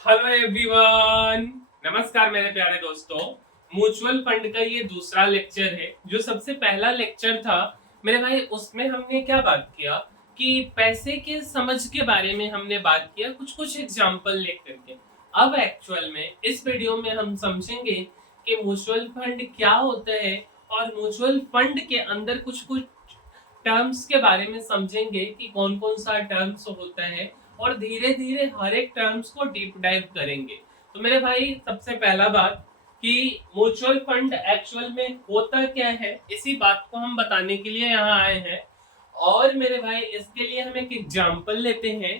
Hello everyone, नमस्कार मेरे प्यारे दोस्तों। म्यूचुअल फंड का ये दूसरा लेक्चर है। जो सबसे पहला लेक्चर था मेरे भाई, उसमें हमने क्या बात किया कि पैसे के समझ के बारे में हमने बात किया, कुछ कुछ एग्जांपल लेकर के। अब एक्चुअल में इस वीडियो में हम समझेंगे कि म्यूचुअल फंड क्या होता है और म्यूचुअल फंड के अंदर कुछ कुछ टर्म्स के बारे में समझेंगे कि कौन कौन सा टर्म्स होता है और धीरे धीरे हर एक टर्म्स को डीप डाइव करेंगे। तो मेरे भाई, सबसे पहला बात कि म्यूचुअल फंड एक्चुअल में होता क्या है, इसी बात को हम बताने के लिए यहाँ आए हैं। और मेरे भाई, इसके लिए हम एक एग्जांपल लेते हैं।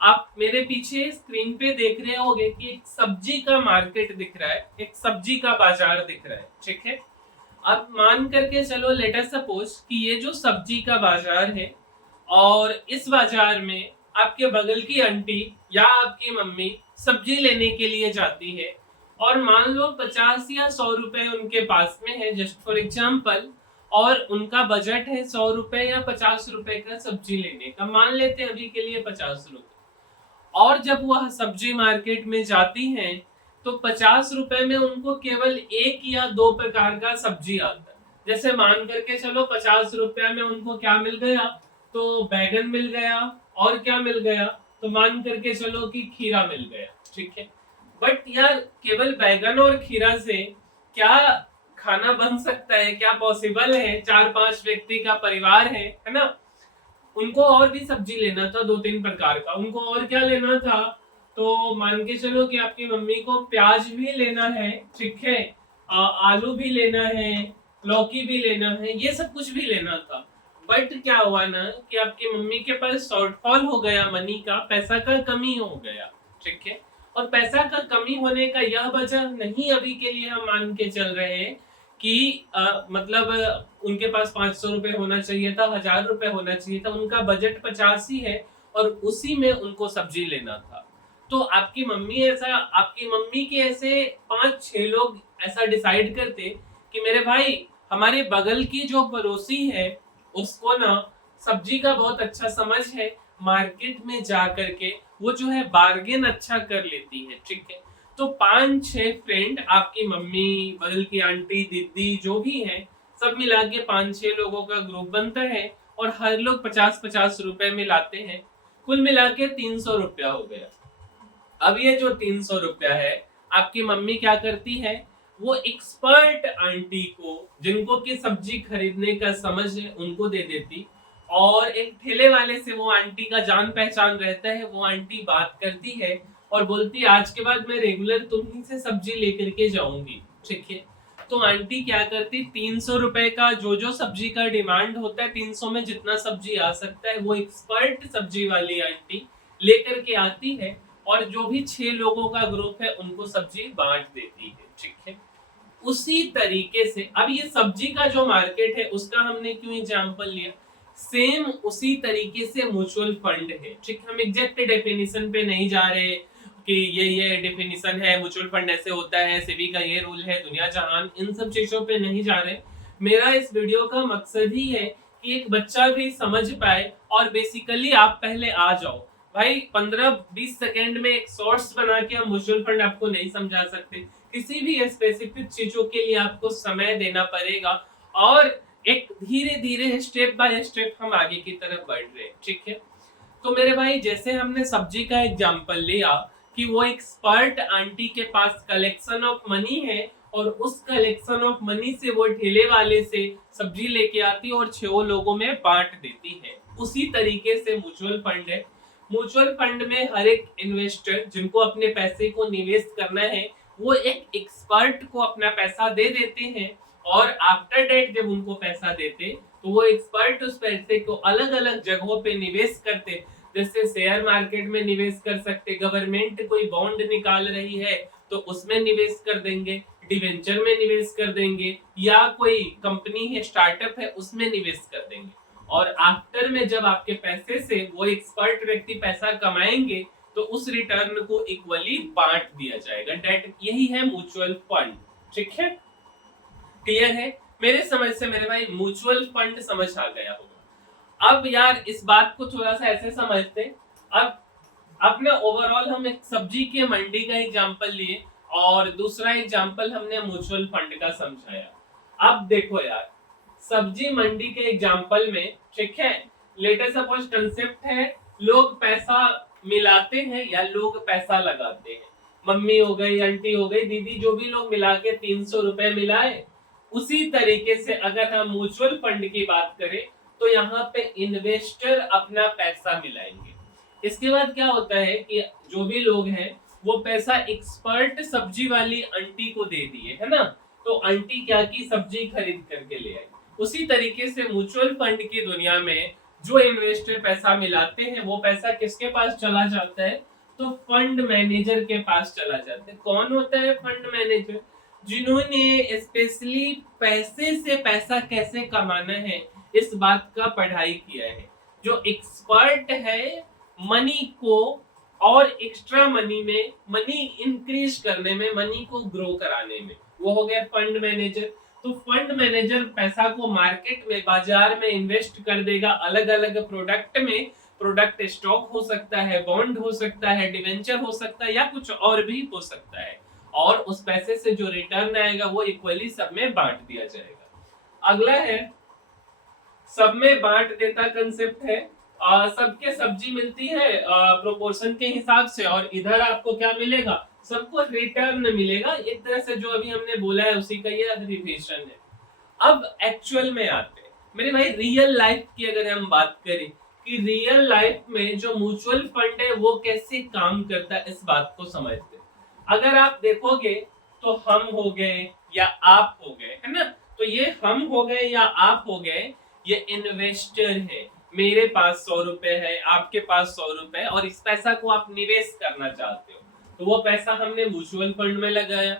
आप मेरे पीछे स्क्रीन पे देख रहे होंगे कि एक सब्जी का मार्केट दिख रहा है, एक सब्जी का बाजार दिख रहा है, ठीक है। अब मान करके चलो, लेट अस सपोज कि ये जो सब्जी का बाजार है और इस बाजार में आपके बगल की आंटी या आपकी मम्मी सब्जी लेने के लिए जाती है और मान लो 50 या 100 रुपए उनके पास में है, जस्ट फॉर एग्जाम्पल। और उनका बजट है 100 रुपए या 50 रुपए का सब्जी लेने का, मान लेते हैं अभी के लिए 50 रुपए। और जब वह सब्जी मार्केट में जाती हैं तो 50 रुपए में उनको केवल एक या दो प्रकार का सब्जी आता है। जैसे मान करके चलो 50 रुपए में उनको क्या मिल गया, तो बैगन मिल गया। और क्या मिल गया, तो मान करके चलो कि खीरा मिल गया, ठीक है। बट यार, केवल बैगन और खीरा से क्या खाना बन सकता है? क्या पॉसिबल है? 4-5 व्यक्ति का परिवार है ना। उनको और भी सब्जी लेना था, 2-3 प्रकार का। उनको और क्या लेना था, तो मान के चलो कि आपकी मम्मी को प्याज भी लेना है, ठीक है, आलू भी लेना है, लौकी भी लेना है, ये सब कुछ भी लेना था। बट क्या हुआ ना कि आपकी मम्मी के पास शॉर्टफॉल हो गया, मनी का, पैसा का कमी हो गया, ठीक है। और पैसा का कमी होने का यह वजह नहीं, अभी के लिए हम मान के चल रहे हैं कि मतलब उनके पास 500 रुपए होना चाहिए था, 1000 रुपए होना चाहिए था, उनका बजट 50 ही है और उसी में उनको सब्जी लेना था। तो आपकी मम्मी के ऐसे 5-6 लोग ऐसा डिसाइड करते कि मेरे भाई, हमारे बगल की जो पड़ोसी है उसको ना सब्जी का बहुत अच्छा समझ है, मार्केट में जा करके वो जो है बार्गेन अच्छा कर लेती है, ठीक है। तो 5-6 फ्रेंड, आपकी मम्मी, बगल की आंटी, दीदी, जो भी है, सब मिला के 5-6 लोगों का ग्रुप बनता है और हर लोग 50-50 रुपए में लाते हैं। कुल मिला के 300 रुपया हो गया। अब ये जो 300 रुपया है, आपकी मम्मी क्या करती है, वो एक्सपर्ट आंटी को, जिनको की सब्जी खरीदने का समझ है, उनको दे देती। और एक ठेले वाले से वो आंटी का जान पहचान रहता है, वो आंटी बात करती है और बोलती है आज के बाद मैं रेगुलर तुम्ही से सब्जी लेकर के जाऊंगी, ठीक है। तो आंटी क्या करती, 300 रुपए का जो जो सब्जी का डिमांड होता है, 300 में जितना सब्जी आ सकता है, वो एक्सपर्ट सब्जी वाली आंटी लेकर के आती है और जो भी 6 लोगों का ग्रुप है उनको सब्जी बांट देती है, ठीक है। उसी तरीके से अब ये सब्जी का जो मार्केट है उसका हमने क्यों एग्जांपल लिया, सेम उसी तरीके से म्यूचुअल फंड है, ठीक। हम एग्जैक्ट डेफिनेशन पे नहीं जा रहे कि ये डेफिनेशन है, म्यूचुअल फंड ऐसे होता है, सेबी का ये रूल है, दुनिया जहान, इन सब चीजों पे नहीं जा रहे। मेरा इस वीडियो का मकसद ही है कि एक बच्चा भी समझ पाए और बेसिकली आप पहले आ जाओ। भाई 15-20 सेकेंड में एक शॉर्ट्स बना के हम म्यूचुअल फंड आपको नहीं समझा सकते। किसी भी स्पेसिफिक चीजों के लिए आपको समय देना पड़ेगा और एक धीरे धीरे स्टेप बाय स्टेप हम आगे की तरफ बढ़ रहे हैं, ठीक है। तो मेरे भाई, जैसे हमने सब्जी का एग्जांपल लिया कि वो एक्सपर्ट आंटी के पास कलेक्शन ऑफ मनी है और उस कलेक्शन ऑफ मनी से वो ठेले वाले से सब्जी लेके आती है और 6 लोगों में बांट देती है। उसी तरीके से म्यूचुअल फंड है। म्यूचुअल फंड में हर एक इन्वेस्टर जिनको अपने पैसे को निवेश करना है, वो एक एक्सपर्ट को अपना पैसा दे देते हैं और आफ्टर डेट जब उनको पैसा देते तो वो एक्सपर्ट उस पैसे को अलग अलग जगहों पे निवेश करते। जैसे शेयर मार्केट में निवेश कर सकते, गवर्नमेंट कोई बॉन्ड निकाल रही है तो उसमें निवेश कर देंगे, डिवेंचर में निवेश कर देंगे, या कोई कंपनी है, स्टार्टअप है, उसमें निवेश कर देंगे। और आफ्टर में जब आपके पैसे से वो एक्सपर्ट व्यक्ति पैसा कमाएंगे तो उस रिटर्न को इक्वली बांट दिया जाएगा। डेट यही है म्यूचुअल फंड, ठीक है। क्लियर है? मेरे समझ से मेरे भाई म्यूचुअल फंड समझ आ गया होगा। अब यार, इस बात को थोड़ा सा ऐसे समझते। अब अपने ओवरऑल हम एक सब्जी के मंडी का एग्जांपल लिए और दूसरा एग्जांपल हमने म्यूचुअल फंड का समझाया। अब देखो यार, सब्जी मंडी के एग्जांपल में, ठीक है, लेटर सपोज कंसेप्ट है लोग पैसा मिलाते हैं या लोग पैसा लगाते हैं। मम्मी हो गई, आंटी हो गई, दीदी, जो भी लोग मिला के 300 रुपए मिलाए, उसी तरीके से अगर हम म्यूचुअल फंड की बात करें तो यहाँ पे इन्वेस्टर अपना पैसा मिलाएंगे। इसके बाद क्या होता है कि जो भी लोग हैं वो पैसा एक्सपर्ट सब्जी वाली आंटी को दे दिए, है ना, तो आंटी क्या की सब्जी खरीद करके ले आई। उसी तरीके से म्यूचुअल फंड की दुनिया में जो इन्वेस्टर पैसा मिलाते हैं वो पैसा किसके पास चला जाता है, तो फंड मैनेजर के पास चला जाता है। कौन होता है फंड मैनेजर? जिन्होंने स्पेशली पैसे से पैसा कैसे कमाना है इस बात का पढ़ाई किया है, जो एक्सपर्ट है मनी को और एक्स्ट्रा मनी में, मनी इंक्रीज करने में, मनी को ग्रो कराने में, वो हो गया फंड मैनेजर। तो फंड मैनेजर पैसा को मार्केट में, बाजार में इन्वेस्ट कर देगा अलग अलग प्रोडक्ट में। प्रोडक्ट स्टॉक हो सकता है, बॉन्ड हो सकता है, डिवेंचर हो सकता है या कुछ और भी हो सकता है, और उस पैसे से जो रिटर्न आएगा वो इक्वली सब में बांट दिया जाएगा। अगला है सब में बांट देता कंसेप्ट है। सबके सब्जी मिलती है प्रोपोर्शन के हिसाब से, और इधर आपको क्या मिलेगा, सबको रिटर्न मिलेगा। एक तरह से जो अभी हमने बोला है उसी का ये रिविजन है। अब एक्चुअल में आते हैं मेरे भाई, रियल लाइफ की अगर हम बात करें कि रियल लाइफ में जो म्यूचुअल फंड है वो कैसे काम करता है, इस बात को समझते हैं। अगर आप देखोगे तो हम हो गए या आप हो गए, है ना, तो ये हम हो गए या आप हो गए, ये इन्वेस्टर है। मेरे पास 100 रुपए है, आपके पास 100 रुपए, और इस पैसा को आप निवेश करना चाहते हो, तो वो पैसा हमने म्यूचुअल फंड में लगाया।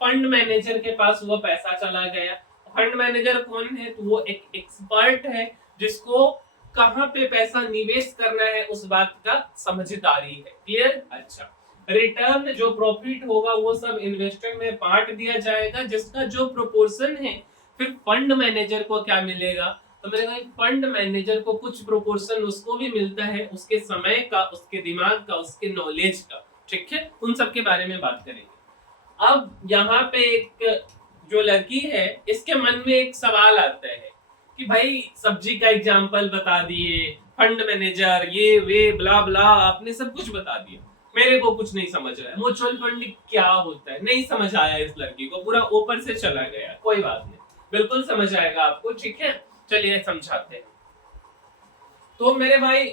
फंड मैनेजर के पास वो पैसा चला गया। फंड मैनेजर कौन है, तो वो एक एक्सपर्ट है जिसको कहां पे पैसा निवेश करना है उस बात का समझदारी है। क्लियर? अच्छा, रिटर्न जो प्रॉफिट होगा वो सब इन्वेस्टर में बांट दिया जाएगा, जिसका जो प्रोपोर्शन है फिर फंड मैनेजर को क्या मिलेगा, तो मेरे भाई फंड मैनेजर को कुछ प्रोपोर्शन उसको भी मिलता है, उसके समय का, उसके दिमाग का, उसके नॉलेज का। ठीक है, उन सब के बारे में बात करेंगे। अब यहाँ पे एक जो लड़की है इसके मन में एक सवाल आता है कि भाई सब्जी का एग्जाम्पल बता दिए, फंड मैनेजर, ये वे ब्ला ब्ला, आपने सब कुछ बता दिया, मेरे को कुछ नहीं समझ आया, म्यूचुअल फंड क्या होता है नहीं समझ आया इस लड़की को, पूरा ऊपर से चला गया। कोई बात नहीं, बिल्कुल समझ आएगा आपको, ठीक है, चलिए समझाते हैं। तो मेरे भाई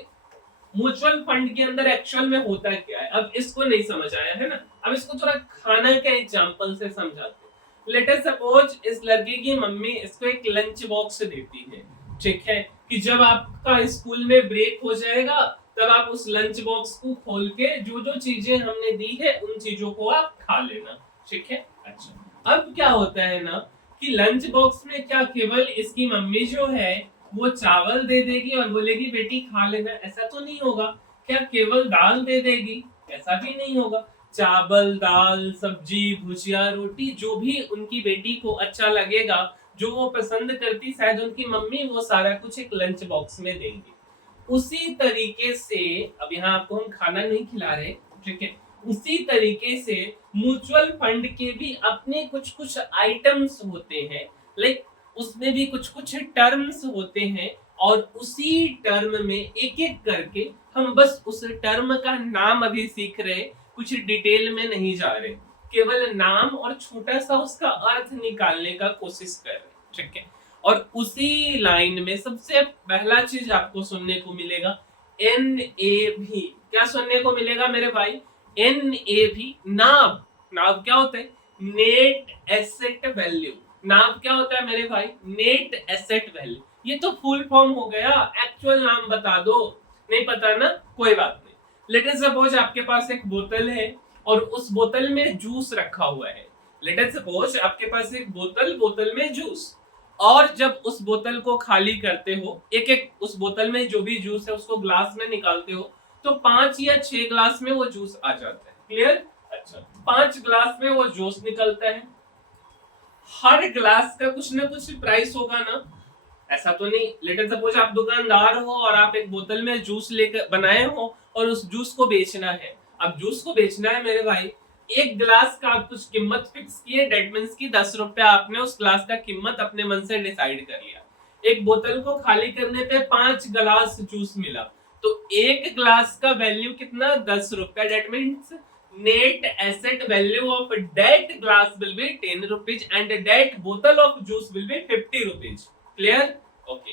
म्यूचुअल फंड के अंदर एक्चुअल में होता क्या है, अब इसको नहीं समझ आया है ना, अब इसको थोड़ा खाना के एग्जांपल से समझाते हैं। लेट अस सपोज इस लड़की की मम्मी इसको एक लंच बॉक्स देती है, ठीक है, कि जब आपका स्कूल में ब्रेक हो जाएगा तब आप उस लंच बॉक्स को खोल के जो जो चीजें हमने दी है उन चीजों को आप खा लेना, ठीक है। अच्छा, अब क्या होता है ना कि लंच बॉक्स में क्या केवल इसकी मम्मी जो है वो चावल दे देगी और बोलेगी बेटी खा लेना, ऐसा तो नहीं होगा। क्या केवल दाल दे देगी, ऐसा भी नहीं होगा। चावल, दाल, सब्जी, भुजिया, रोटी, जो भी उनकी बेटी को अच्छा लगेगा, जो वो पसंद करती, शायद उनकी मम्मी वो सारा कुछ एक लंच बॉक्स में देंगी। उसी तरीके से, अब यहाँ आपको हम खाना नहीं खिला रहे, ठीक है, उसी तरीके से म्यूचुअल फंड के भी अपने कुछ कुछ आइटम्स होते हैं, लाइक उसमें भी कुछ कुछ टर्म्स होते हैं, और उसी टर्म में एक एक करके हम बस उस टर्म का नाम अभी सीख रहे, कुछ डिटेल में नहीं जा रहे, केवल नाम और छोटा सा उसका अर्थ निकालने का कोशिश कर रहे, ठीक है। और उसी लाइन में सबसे पहला चीज आपको सुनने को मिलेगा NAV। क्या सुनने को मिलेगा मेरे भाई? NAV, नाव। नाव क्या होता है? Net asset value. नाम क्या होता है मेरे भाई? Net asset value. ये तो फुल फॉर्म हो गया, एक्चुअल नाम बता दो। नहीं पता ना, कोई बात नहीं। लेट अस सपोज आपके पास एक बोतल है और उस बोतल में जूस रखा हुआ है। लेट अस सपोज आपके पास एक बोतल में जूस, और जब उस बोतल को खाली करते हो, एक एक उस बोतल में जो भी जूस है उसको ग्लास में निकालते हो, तो 5 या 6 ग्लास में वो जूस आ जाता है। क्लियर? अच्छा, 5 ग्लास में वो जूस निकलता है। हर ग्लास का कुछ ना कुछ प्राइस होगा ना, ऐसा तो नहीं। लेट अस सपोज आप दुकानदार हो और आप एक बोतल में जूस लेकर बनाए हो और उस जूस को बेचना है। अब जूस को बेचना है मेरे भाई, एक ग्लास का आप कुछ कीमत फिक्स किए, डेट मीन्स की 10 रुपया आपने उस ग्लास का कीमत अपने मन से डिसाइड कर लिया। एक बोतल को खाली करने पे 5 ग्लास जूस मिला, तो एक ग्लास का वैल्यू कितना, 10 रुपया। That means net asset value of that glass will be 10 rupees and that बोतल of juice will be 50 rupees. Clear? Okay.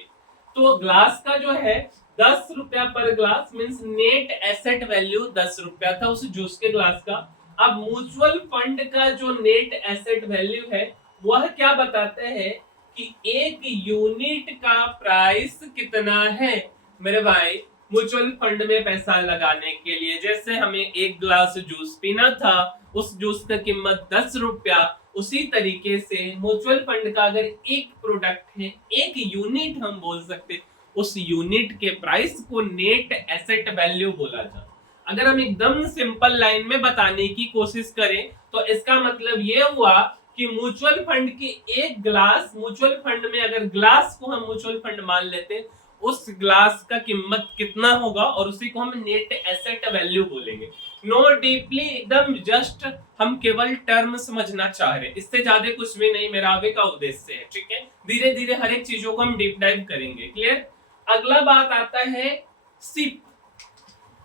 तो ग्लास का जो है 10 रुपया पर glass, means net asset value 10 रुपया था उस जूस के ग्लास का। अब म्यूचुअल फंड का जो नेट एसेट वैल्यू है वह क्या बताते हैं कि एक यूनिट का प्राइस कितना है मेरे भाई। म्यूचुअल फंड में पैसा लगाने के लिए जैसे हमें एक ग्लास जूस पीना था, उस जूस का कीमत 10 रुपया, उसी तरीके से म्यूचुअल फंड का अगर एक प्रोडक्ट है, एक यूनिट हम बोल सकते, उस यूनिट के प्राइस को नेट एसेट वैल्यू बोला जाता। अगर हम एकदम सिंपल लाइन में बताने की कोशिश करें तो इसका मतलब ये हुआ कि म्यूचुअल फंड की एक ग्लास, म्यूचुअल फंड में अगर ग्लास को हम म्यूचुअल फंड मान लेते, उस ग्लास का कीमत कितना होगा और उसी को हम नेट एसेट वैल्यू बोलेंगे। नो डीपली, एकदम जस्ट हम केवल टर्म समझना चाह रहे, इससे ज्यादा कुछ भी नहीं मेरा आगे का उद्देश्य है। ठीक है, धीरे धीरे हर एक चीजों को हम डीप डाइव करेंगे। क्लियर? अगला बात आता है सिप।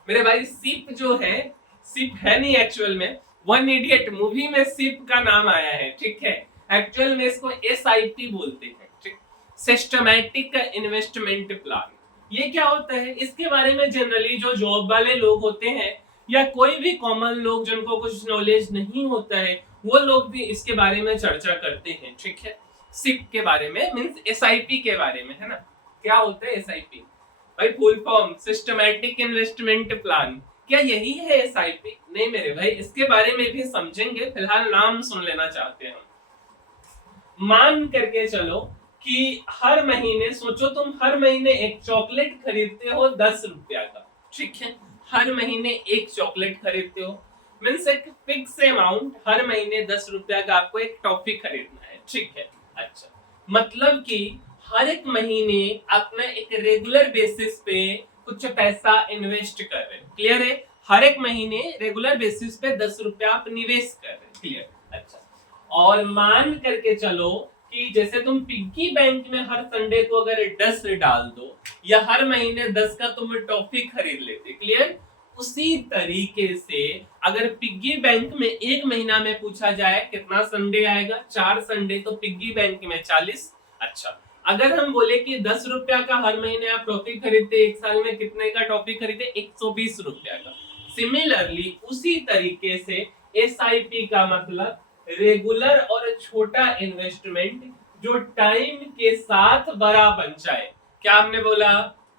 मेरे भाई सिप जो है, सिप है नहीं एक्चुअल में, वन इडियट मूवी में सिप का नाम आया है। ठीक है, एक्चुअल में इसको SIP बोलते हैं, ठीक, सिस्टमैटिक इन्वेस्टमेंट प्लान। ये क्या होता है, इसके बारे में जनरली जो जॉब वाले लोग होते हैं या कोई भी कॉमन लोग जिनको कुछ नॉलेज नहीं होता है, वो लोग भी इसके बारे में चर्चा करते हैं। ठीक है, सिप के बारे में मींस SIP के बारे में, है ना। क्या होता है SIP भाई? Full form systematic investment plan. क्या यही है SIP? नहीं मेरे भाई, इसके बारे में भी समझेंगे, फिलहाल नाम सुन लेना चाहते हैं हम। मान करके चलो कि हर महीने, सोचो तुम हर महीने एक चॉकलेट खरीदते हो 10 रुपया का। ठीक है, हर महीने एक चॉकलेट खरीदते हो, मीन्स एक फिक्स अमाउंट, हर महीने 10 रुपया का आपको एक टॉफी खरीदना है। ठीक है, अच्छा, मतलब कि हर एक महीने अपना एक रेगुलर बेसिस पे कुछ पैसा इन्वेस्ट कर रहे हैं। क्लियर है? हर एक महीने रेगुलर बेसिस पे 10 रुपया आप निवेश कर रहे हैं। क्लियर? अच्छा, और मान करके चलो कि जैसे तुम पिग्गी बैंक में हर संडे को अगर 10 डाल दो या हर महीने 10 का तुम टॉफी खरीद लेते। क्लियर? उसी तरीके से अगर पिग्गी बैंक में एक महीना में पूछा जाए कितना संडे आएगा, 4 संडे, तो पिग्गी बैंक में 40। अच्छा, अगर हम बोले कि 10 रुपया का हर महीने आप टॉफी खरीदते, एक साल में कितने का टॉफी खरीदते, 120 रुपया का। सिमिलरली उसी तरीके से SIP का मतलब रेगुलर और छोटा इन्वेस्टमेंट जो टाइम के साथ बड़ा बन जाए। क्या आपने बोला?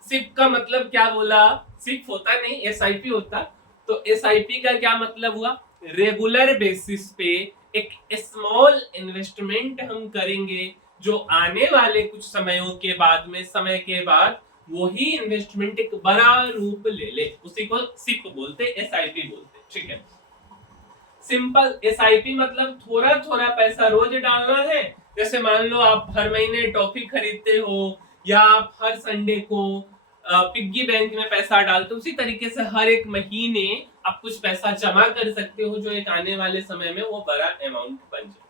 सिप का मतलब क्या बोला? सिप होता नहीं, SIP होता। तो SIP का क्या मतलब हुआ? रेगुलर बेसिस पे एक स्मॉल इन्वेस्टमेंट हम करेंगे जो आने वाले कुछ समयों के बाद में, समय के बाद वही इन्वेस्टमेंट एक बड़ा रूप ले ले, उसी को सिप बोलते, SIP बोलते। ठीक है, सिंपल। SIP मतलब थोड़ा थोड़ा पैसा रोज डालना है। जैसे मान लो आप हर महीने टॉफी खरीदते हो या आप हर संडे को पिग्गी बैंक में पैसा डालते हो, उसी तरीके से हर एक महीने आप कुछ पैसा जमा कर सकते हो जो एक आने वाले समय में वो बड़ा अमाउंट बन जाए।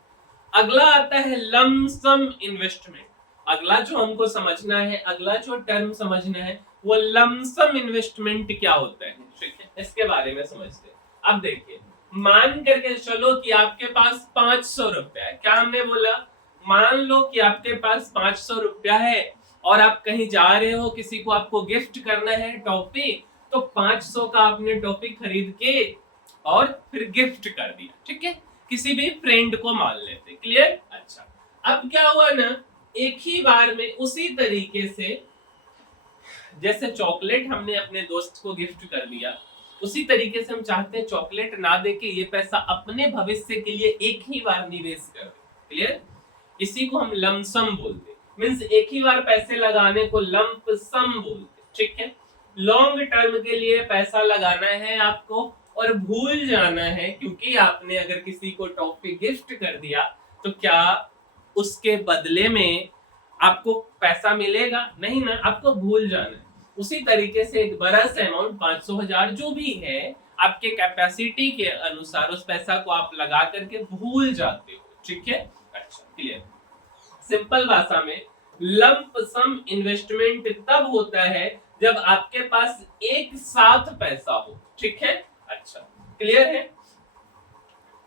अगला आता है लमसम इन्वेस्टमेंट। अगला जो हमको समझना है, अगला जो टर्म समझना है, वो लमसम इन्वेस्टमेंट क्या होता है। ठीक है, इसके बारे में समझते हैं। अब देखिए, मान करके चलो कि आपके पास 500 रुपया है। क्या हमने बोला? मान लो कि आपके पास 500 रुपया है और आप कहीं जा रहे हो, किसी को आपको गिफ्ट करना है टॉफी, तो 500 का आपने टॉफी खरीद के और फिर गिफ्ट कर दिया। ठीक है, किसी भी फ्रेंड को मान लेते। क्लियर? अच्छा, अब क्या हुआ ना, एक ही बार में उसी तरीके से जैसे चॉकलेट हमने अपने दोस्त को गिफ्ट कर दिया, उसी तरीके से हम चाहते हैं चॉकलेट ना देके ये पैसा अपने भविष्य के लिए एक ही बार निवेश कर दे। क्लियर? इसी को हम लमसम बोलते, मींस एक ही बार पैसे लगाने को लंप सम बोलते। ठीक है, लॉन्ग टर्म के लिए पैसा लगाना है आपको और भूल जाना है, क्योंकि आपने अगर किसी को टॉफी गिफ्ट कर दिया तो क्या उसके बदले में आपको पैसा मिलेगा? नहीं ना, आपको भूल जाना है। उसी तरीके से एक बड़ा सा अमाउंट 500,000 जो भी है आपके कैपेसिटी के अनुसार उस पैसा को आप लगा करके भूल जाते हो, ठीक है। अच्छा, क्लियर। सिंपल भाषा में लंप सम इन्वेस्टमेंट तब होता है जब आपके पास एक साथ पैसा हो, ठीक है। अच्छा, क्लियर है,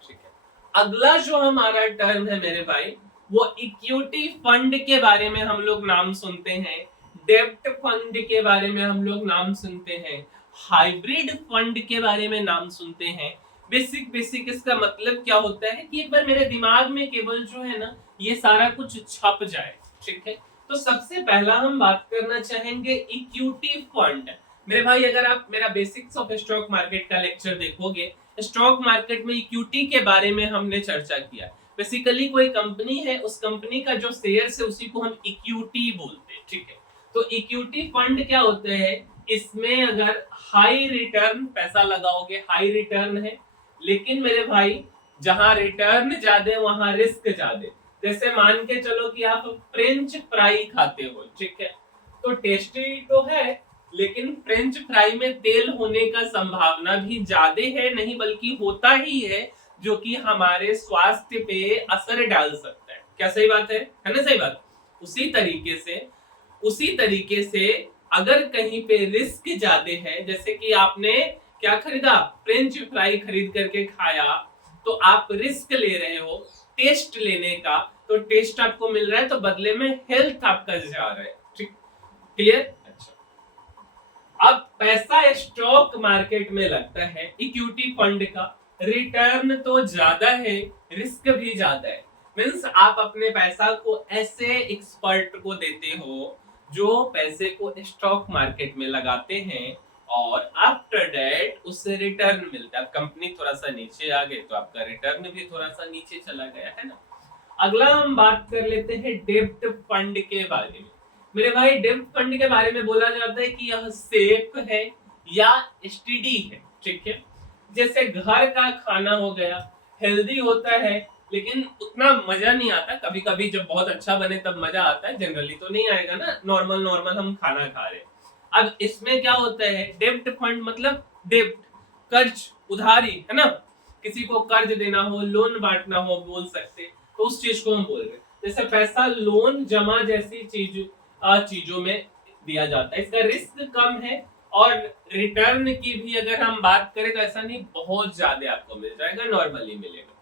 ठीक है। अगला जो हमारा टर्म है मेरे भाई, वो इक्विटी फंड के बारे में हम लोग नाम सुनते हैं, डेब्ट फंड के बारे में हम लोग नाम सुनते हैं, हाइब्रिड फंड के बारे में नाम सुनते हैं। बेसिक बेसिक इसका मतलब क्या होता है कि एक बार मेरे दिमाग में केवल जो है ना ये सारा कुछ छप जाए, ठीक है। तो सबसे पहला हम बात करना चाहेंगे इक्विटी फंड। मेरे भाई अगर आप मेरा बेसिक्स ऑफ स्टॉक मार्केट का लेक्चर देखोगे, स्टॉक मार्केट में इक्विटी के बारे में हमने चर्चा किया। बेसिकली कोई कंपनी है, उस कंपनी का जो शेयर्स है उसी को हम इक्विटी बोलते हैं, ठीक है। तो इक्विटी फंड क्या होते हैं, इसमें अगर हाई रिटर्न पैसा लगाओगे, हाई रिटर्न है, लेकिन मेरे भाई जहां रिटर्न ज्यादा वहां रिस्क ज्यादा। जैसे मान के चलो कि आप फ्रेंच फ्राई खाते हो, ठीक है, तो टेस्टी तो है लेकिन फ्रेंच फ्राई में तेल होने का संभावना भी ज्यादा है, नहीं बल्कि होता ही है, जो कि हमारे स्वास्थ्य पे असर डाल सकता है। क्या सही बात है ना? सही बात। उसी तरीके से अगर कहीं पे रिस्क ज्यादा है, जैसे कि आपने क्या खरीदा, फ्रेंच फ्राई खरीद करके खाया, तो आप रिस्क ले रहे हो टेस्ट लेने का, तो टेस्ट आपको मिल रहा है तो बदले में हेल्थ आपका जा रहा है, ठीक, क्लियर। अच्छा, अब पैसा स्टॉक मार्केट में लगता है, इक्विटी फंड का रिटर्न तो ज्यादा है, रिस्क भी ज्यादा है। मींस आप अपने पैसा को ऐसे एक्सपर्ट को देते हो जो पैसे को स्टॉक मार्केट में लगाते हैं और आफ्टर दैट उससे रिटर्न मिलता है। कंपनी थोड़ा सा नीचे आ गई तो आपका रिटर्न भी थोड़ा सा नीचे चला गया, है ना। अगला हम बात कर लेते हैं डेब्ट फंड के बारे में। मेरे भाई डेब्ट फंड के बारे में बोला जाता है कि यह सेफ है या स्टडी है, ठीक है। जैसे घर का खाना हो गया, हेल्दी होता है लेकिन उतना मजा नहीं आता। कभी कभी जब बहुत अच्छा बने तब मजा आता है, जनरली तो नहीं आएगा ना, नॉर्मल नॉर्मल हम खाना खा रहे। अब इसमें क्या होता है, डेब्ट फंड मतलब डेब्ट, कर्ज, उधारी, है ना। किसी को कर्ज देना हो, लोन बांटना हो बोल सकते, तो उस चीज को हम बोल रहे हैं। जैसे पैसा लोन जमा जैसी चीजों में दिया जाता है, इसका रिस्क कम है और रिटर्न की भी अगर हम बात करें तो ऐसा नहीं बहुत ज्यादा आपको मिल जाएगा, नॉर्मली मिलेगा।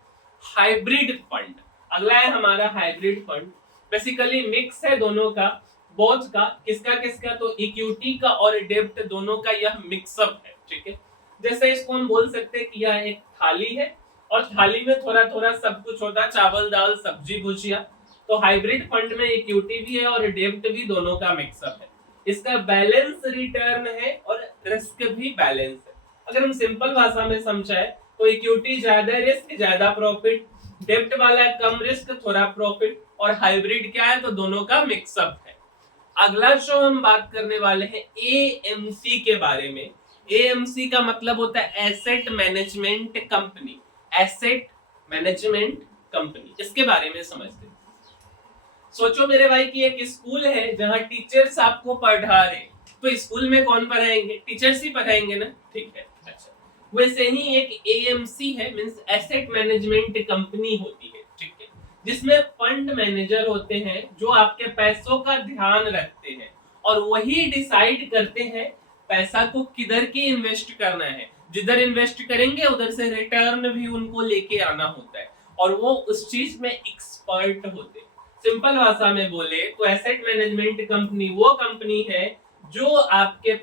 हाइब्रिड फंड अगला है हमारा। हाइब्रिड फंड बेसिकली मिक्स है दोनों का, बोथ का। किसका तो इक्विटी का और डेब्ट दोनों का यह मिक्सअप है, ठीक है। जैसे इसको हम बोल सकते हैं कि यह एक थाली है और थाली में थोड़ा थोड़ा सब कुछ होता है, चावल दाल सब्जी भुजिया। तो हाइब्रिड फंड में इक्विटी भी है और डेब्ट भी, दोनों का मिक्सअप है। इसका बैलेंस रिटर्न है और रिस्क भी बैलेंस है। अगर हम सिंपल भाषा में समझाए तो इक्विटी ज्यादा रिस्क ज्यादा प्रॉफिट, डेब्ट वाला कम रिस्क थोड़ा प्रॉफिट, और हाइब्रिड क्या है तो दोनों का मिक्सअप है। अगला जो हम बात करने वाले हैं एएमसी के बारे में। एएमसी का मतलब होता है asset management company, asset management company. इसके बारे में समझते हैं। सोचो मेरे भाई कि एक स्कूल है जहां टीचर्स आपको पढ़ा रहे, तो स्कूल में कौन पढ़ाएंगे, टीचर्स ही पढ़ाएंगे ना, ठीक है। अच्छा, वैसे ही एक एएमसी है, मींस एसेट मैनेजमेंट कंपनी होती है, ठीक है, जिसमें फंड मैनेजर होते हैं जो आपके पैसों का ध्यान रखते हैं और वही डिसाइड करते हैं पैसा को किधर की इन्वेस्ट करना है। जिधर इन्वेस्ट करेंगे उधर से रिटर्न भी उनको लेके आना होता है और वो उस चीज में एक्सपर्ट होते हैं। सिंपल भाषा में बोले तो एसेट मैनेजमेंट कंपनी वो कंपनी है जो आपके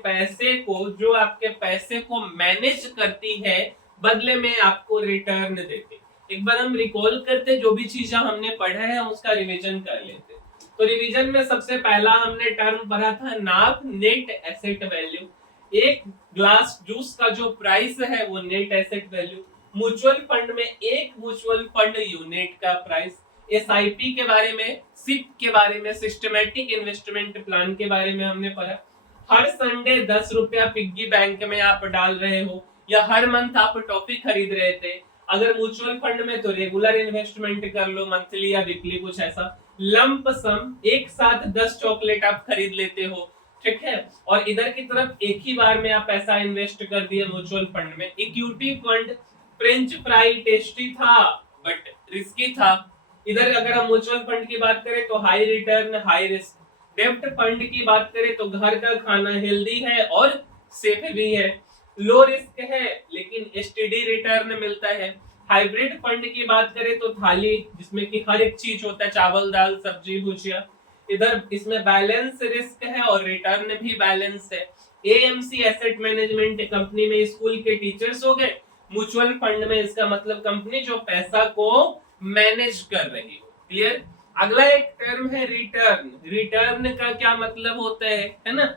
पैसे को मैनेज करती है, बदले में आपको रिटर्न देती। एक बार हम रिकॉल करते जो भी चीजें हमने पढ़ा है उसका रिवीजन कर लेते। तो रिवीजन में सबसे पहला हमने टर्म पढ़ा था नाप, नेट एसेट वैल्यू। एक ग्लास जूस का जो प्राइस है वो net asset value. Mutual fund में एक म्यूचुअल फंड यूनिट का प्राइस। एसआईपी के बारे में, सिप के बारे में, सिस्टमैटिक इन्वेस्टमेंट प्लान के बारे में हमने पढ़ा। हर संडे 10 रुपया पिग्गी बैंक में आप डाल रहे हो या हर मंथ आप टॉफी खरीद रहे थे। अगर म्यूचुअल फंड में तो रेगुलर इन्वेस्टमेंट कर लो, मंथली या वीकली कुछ ऐसा। लंप सम एक साथ 10 चॉकलेट आप खरीद लेते हो, ठीक है। और इधर की तरफ एक ही बार में आप पैसा इन्वेस्ट कर दिए म्यूचुअल फंड में। Equity fund French fry tasty था बट रिस्की था। इधर अगर हम म्यूचुअल फंड की बात करें तो हाई रिटर्न हाई रिस्क। डेब्ट फंड की बात करें तो घर का खाना हेल्दी है और सेफ भी है। लो रिस्क है लेकिन स्टेडी रिटर्न मिलता है। हाइब्रिड फंड की बात करें तो थाली जिसमें कि हर एक चीज होता है, चावल दाल सब्जी भुजिया। इधर इसमें बैलेंस रिस्क है और रिटर्न भी बैलेंस है। एएमसी एसेट मैनेजमेंट कंपनी में स्कूल के टीचर्स हो गए। म्यूचुअल फंड में इसका मतलब कंपनी जो पैसा को मैनेज कर रही हो। क्लियर। अगला एक टर्म है रिटर्न। रिटर्न का क्या मतलब होता है ना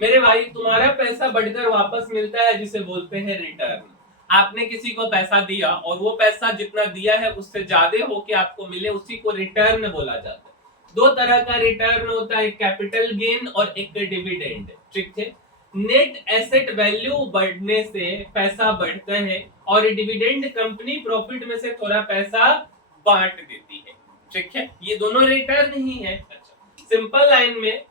मेरे भाई? तुम्हारा पैसा बढ़कर वापस मिलता है जिसे बोलते हैं रिटर्न। आपने किसी को पैसा दिया और वो पैसा जितना दिया है उससे ज्यादा होके आपको मिले, उसी को रिटर्न बोला जाता है। दो तरह का रिटर्न होता है, कैपिटल गेन और एक डिविडेंड। ठीक है। नेट एसेट वैल्यू बढ़ने से पैसा बढ़ता है और डिविडेंड कंपनी प्रॉफिट में से थोड़ा पैसा बांट देती है। ठीक है, ये दोनों रिटर्न ही है। अच्छा, सिंपल लाइन में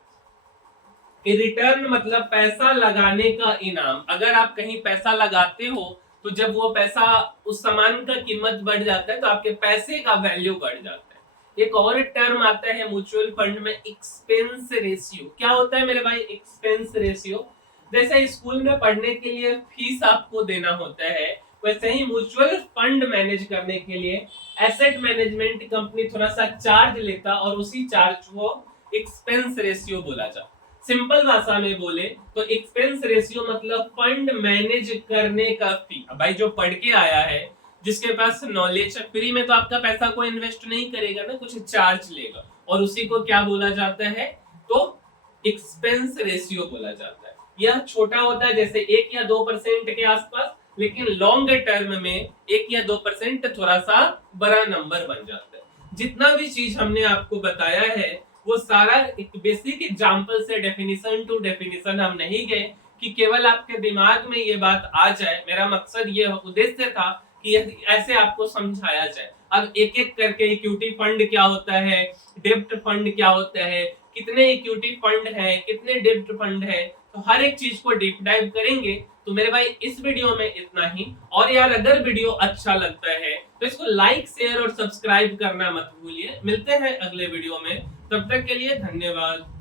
कि रिटर्न मतलब पैसा लगाने का इनाम। अगर आप कहीं पैसा लगाते हो तो जब वो पैसा उस सामान का कीमत बढ़ जाता है तो आपके पैसे का वैल्यू बढ़ जाता है। एक और टर्म आता है म्यूचुअल फंड में, एक्सपेंस रेशियो। क्या होता है मेरे भाई एक्सपेंस रेशियो? जैसे स्कूल में पढ़ने के लिए फीस आपको देना होता है, वैसे ही म्यूचुअल फंड मैनेज करने के लिए एसेट मैनेजमेंट कंपनी थोड़ा सा चार्ज लेता और उसी चार्ज को एक्सपेंस रेशियो बोला जाता। सिंपल भाषा में बोले तो एक्सपेंस रेशियो मतलब फंड मैनेज करने का फी। भाई जो पढ़ के आया है, जिसके पास नॉलेज है, फ्री में तो आपका पैसा कोई इन्वेस्ट नहीं करेगा ना, कुछ चार्ज लेगा और उसी को क्या बोला जाता है? तो एक्सपेंस रेशियो बोला जाता है। यह छोटा होता है जैसे 1 या 2% के आसपास, लेकिन लॉन्ग टर्म में 1 या 2% थोड़ा सा बड़ा नंबर बन जाता है। जितना भी चीज हमने आपको बताया है वो सारा एक बेसिक एग्जांपल से डेफिनेशन टू डेफिनेशन हम नहीं गए कि केवल आपके दिमाग में ये बात आ जाए। मेरा मकसद ये उद्देश्य था कि ऐसे आपको समझाया जाए। अब एक एक करके इक्विटी फंड क्या होता है, डेब्ट फंड क्या होता है, कितने इक्विटी फंड है, कितने डेब्ट फंड है, तो हर एक चीज को डीप डाइव करेंगे। तो मेरे भाई इस वीडियो में इतना ही। और यार अगर वीडियो अच्छा लगता है तो इसको लाइक शेयर और सब्सक्राइब करना मत भूलिए। मिलते हैं अगले वीडियो में, तब तक के लिए धन्यवाद।